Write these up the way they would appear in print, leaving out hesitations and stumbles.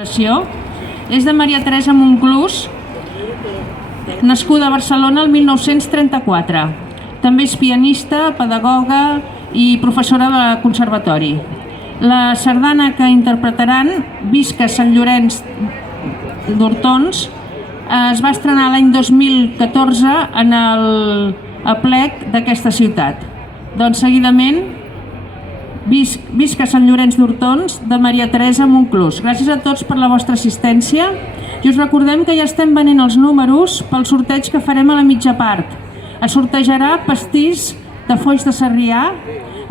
És de Maria Teresa Monclús, nascuda a Barcelona el 1934. També és pianista, pedagoga i professora de conservatori. La sardana que interpretaran, Visca Sant Llorenç d'Hortons, es va estrenar l'any 2014 en el aplec d'aquesta ciutat. Doncs seguidament, Visca Sant Llorenç d'Hortons, de Maria Teresa Monclús. Gràcies a tots per la vostra assistència i us recordem que ja estem venent els números pel sorteig que farem a la mitja part. Es sortejarà pastís de Foix de Sarrià,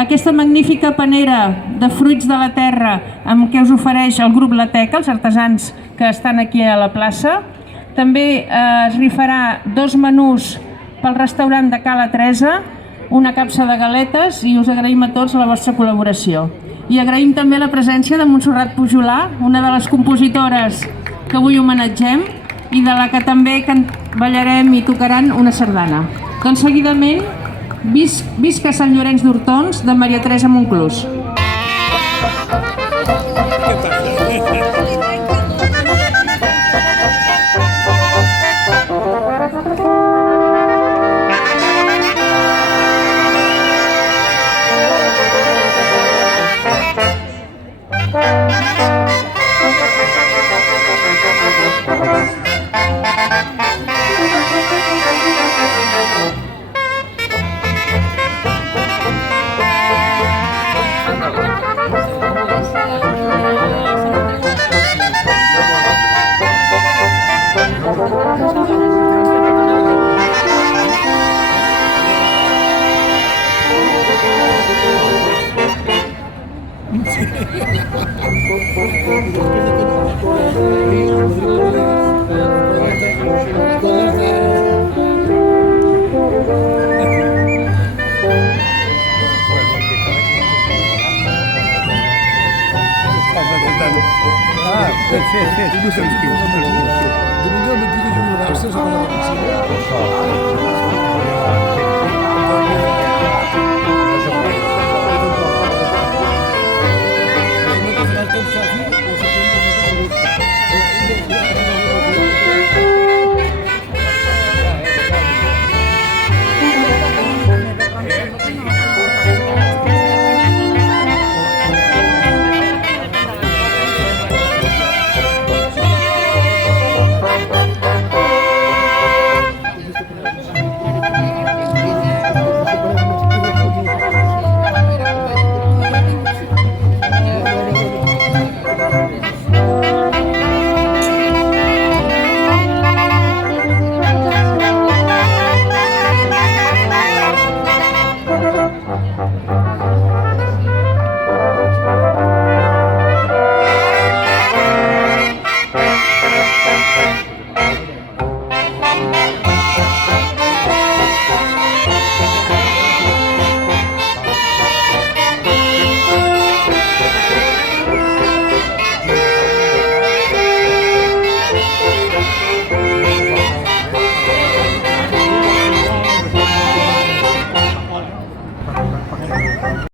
aquesta magnífica panera de fruits de la terra amb què us ofereix el grup La Teca, els artesans que estan aquí a la plaça. També es rifarà 2 menús pel restaurant de Cala Teresa, una capsa de galetes, i us agraïm a tots la vostra col·laboració. I agraïm també la presència de Montserrat Pujolà, una de les compositores que avui homenatgem i de la que també ballarem i tocaran una sardana. Doncs seguidament, Visca Sant Llorenç d'Hortons, de Maria Teresa Monclús.